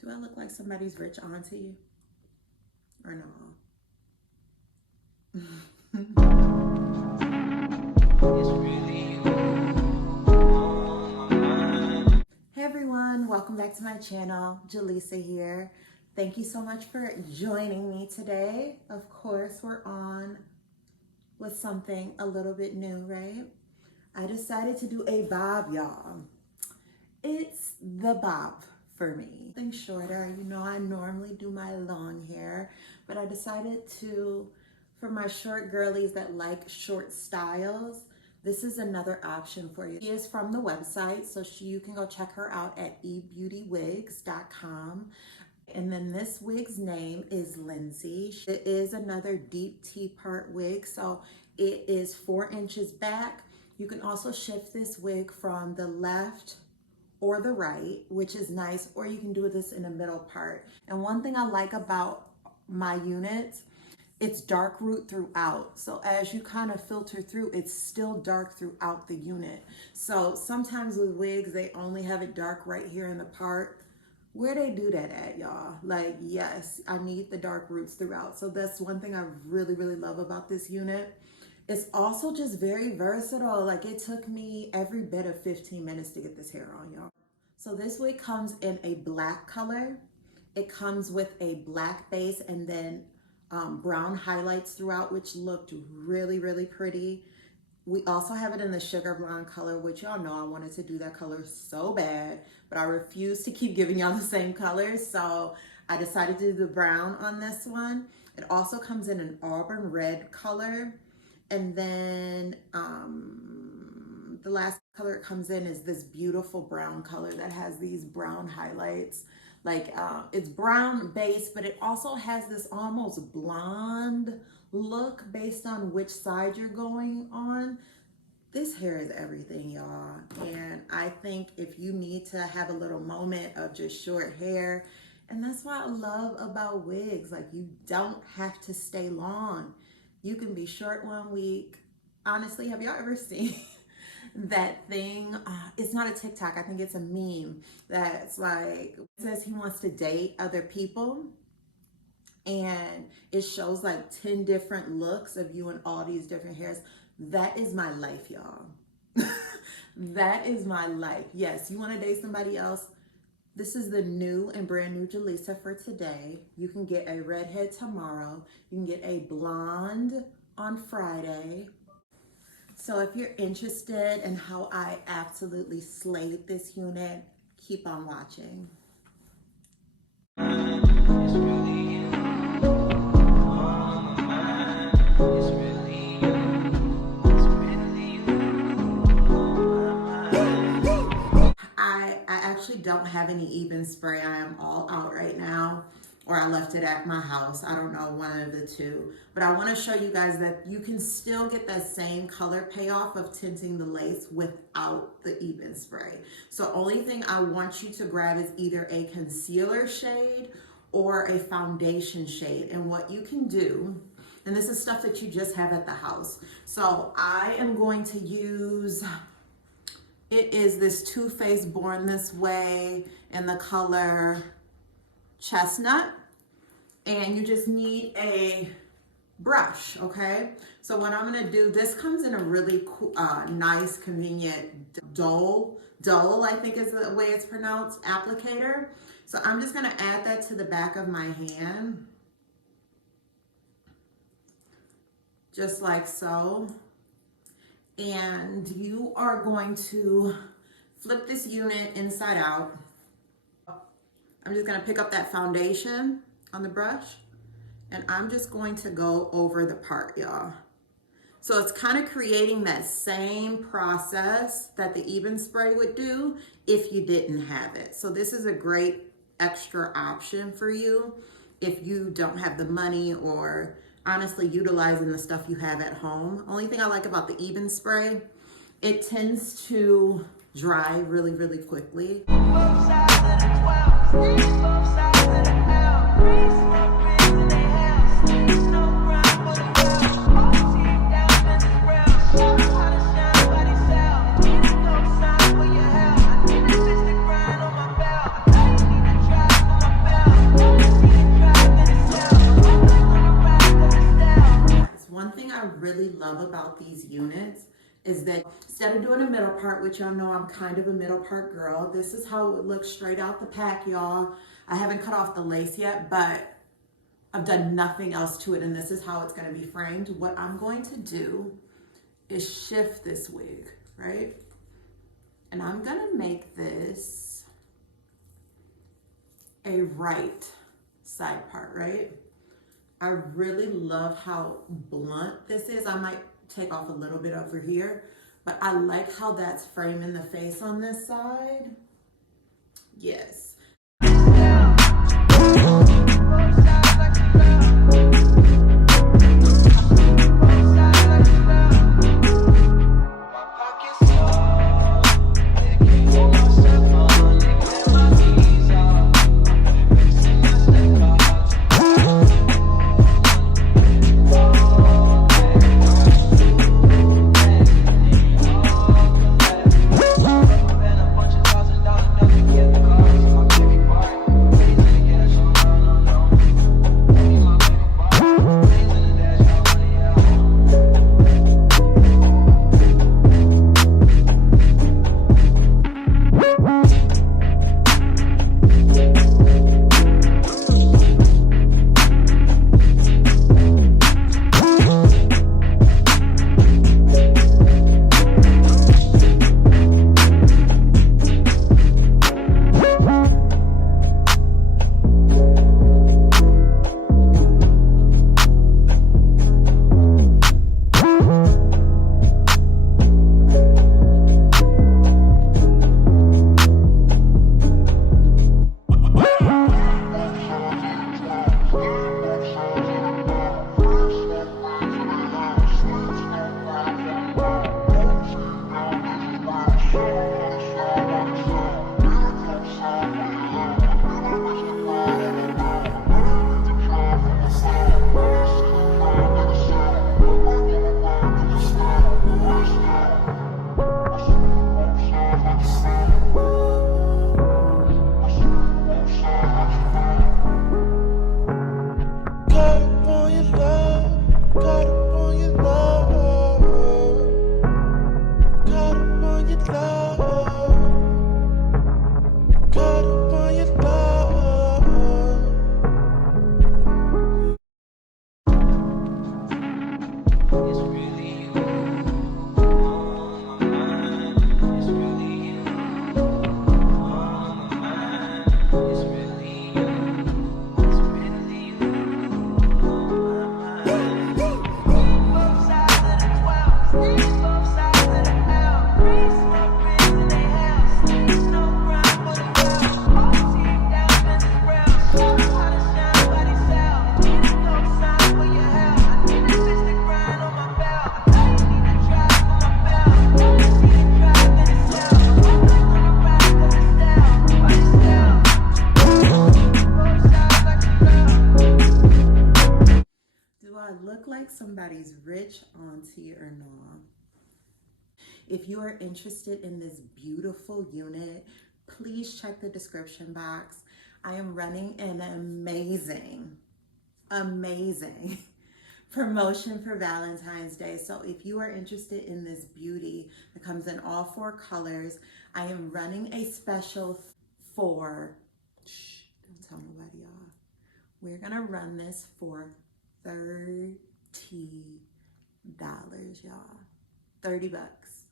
Do I look like somebody's rich auntie? Or no? Hey everyone, welcome back to my channel. Jalissa here. Thank you so much for joining me today. Of course, we're on with something a little bit new, right? I decided to do a bob, y'all. It's the bob for me. Something shorter. You know, I normally do my long hair, but I decided to, for my short girlies that like short styles, this is another option for you. She is from the website, so you can go check her out at ebeautywigs.com. And then this wig's name is Lindsay. It is another deep T-part wig, so it is 4 inches back. You can also shift this wig from the left or the right, which is nice, or you can do this in the middle part. And one thing I like about my units, it's dark root throughout. So as you kind of filter through, it's still dark throughout the unit. So sometimes with wigs, they only have it dark right here in the part. Where they do that at, y'all? Like, yes, I need the dark roots throughout. So that's one thing I really, really love about this unit. It's also just very versatile. Like, it took me every bit of 15 minutes to get this hair on, y'all. So this wig comes in a black color. It comes with a black base and then brown highlights throughout, which looked really, really pretty. We also have it in the sugar blonde color, which y'all know I wanted to do that color so bad, but I refused to keep giving y'all the same colors. So I decided to do the brown on this one. It also comes in an auburn red color. And then the last color it comes in is this beautiful brown color that has these brown highlights. Like it's brown base, but it also has this almost blonde look based on which side you're going on. This hair is everything, y'all. And I think if you need to have a little moment of just short hair, and that's what I love about wigs, like you don't have to stay long. You can be short one week. Honestly, have y'all ever seen that thing? It's not a TikTok, I think it's a meme that's like, it says he wants to date other people. And it shows like 10 different looks of you in all these different hairs. That is my life, y'all. That is my life. Yes, you want to date somebody else? This is the new and brand new Jalissa for today. You can get a redhead tomorrow. You can get a blonde on Friday. So if you're interested in how I absolutely slayed this unit, keep on watching. I actually don't have any even spray. I am all out right now, or I left it at my house. I don't know, one of the two. But I want to show you guys that you can still get that same color payoff of tinting the lace without the even spray. So only thing I want you to grab is either a concealer shade or a foundation shade. And what you can do, and this is stuff that you just have at the house. So I am going to use, it is this Too Faced Born This Way in the color Chestnut. And you just need a brush, okay? So what I'm gonna do, this comes in a really cool, nice, convenient Dole, I think is the way it's pronounced, applicator. So I'm just gonna add that to the back of my hand. Just like so. And you are going to flip this unit inside out. I'm just gonna pick up that foundation on the brush and I'm just going to go over the part, y'all. So it's kind of creating that same process that the even spray would do if you didn't have it. So this is a great extra option for you if you don't have the money or honestly utilizing the stuff you have at home. Only thing I like about the even spray, it tends to dry really, really quickly. love about these units is that instead of doing a middle part, which y'all know I'm kind of a middle part girl, this is how it looks straight out the pack, y'all. I haven't cut off the lace yet, but I've done nothing else to it, and this is how it's gonna be framed. What I'm going to do is shift this wig, right? And I'm gonna make this a right side part, right? I really love how blunt this is. I might take off a little bit over here, but I like how that's framing the face on this side. Yes. Like somebody's rich auntie or not. If you are interested in this beautiful unit, please check the description box. I am running an amazing promotion for Valentine's Day. So if you are interested in this beauty that comes in all 4 colors, I am running a special for, don't tell nobody, y'all. We're gonna run this for $30, y'all. 30 bucks.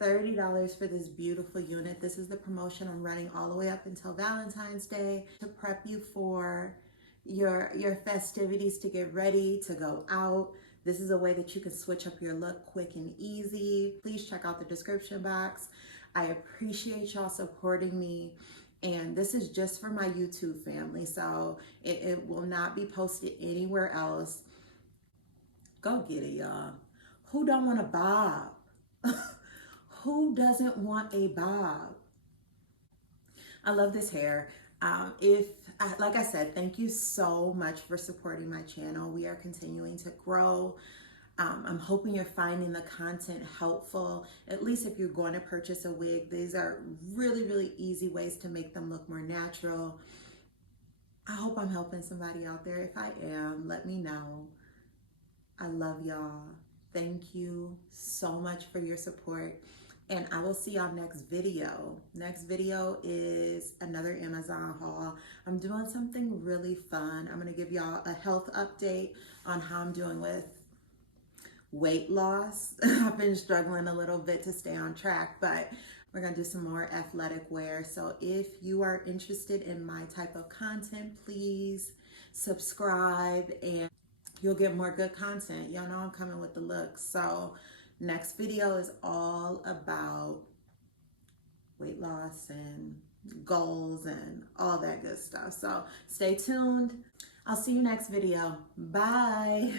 $30 for this beautiful unit. This is the promotion I'm running all the way up until Valentine's Day to prep you for your festivities, to get ready to go out. This is a way that you can switch up your look quick and easy. Please check out the description box. I appreciate y'all supporting me. And this is just for my YouTube family, so it will not be posted anywhere else. Go get it, y'all. Who don't want a bob? Who doesn't want a bob? I love this hair. Like I said, thank you so much for supporting my channel. We are continuing to grow. I'm hoping you're finding the content helpful. At least if you're going to purchase a wig, these are really, really easy ways to make them look more natural. I hope I'm helping somebody out there. If I am, let me know. I love y'all. Thank you so much for your support. And I will see y'all next video. Next video is another Amazon haul. I'm doing something really fun. I'm gonna give y'all a health update on how I'm doing with weight loss. I've been struggling a little bit to stay on track, but we're gonna do some more athletic wear. So if you are interested in my type of content, please subscribe and you'll get more good content. Y'all know I'm coming with the looks. So next video is all about weight loss and goals and all that good stuff. So stay tuned. I'll see you next video. Bye.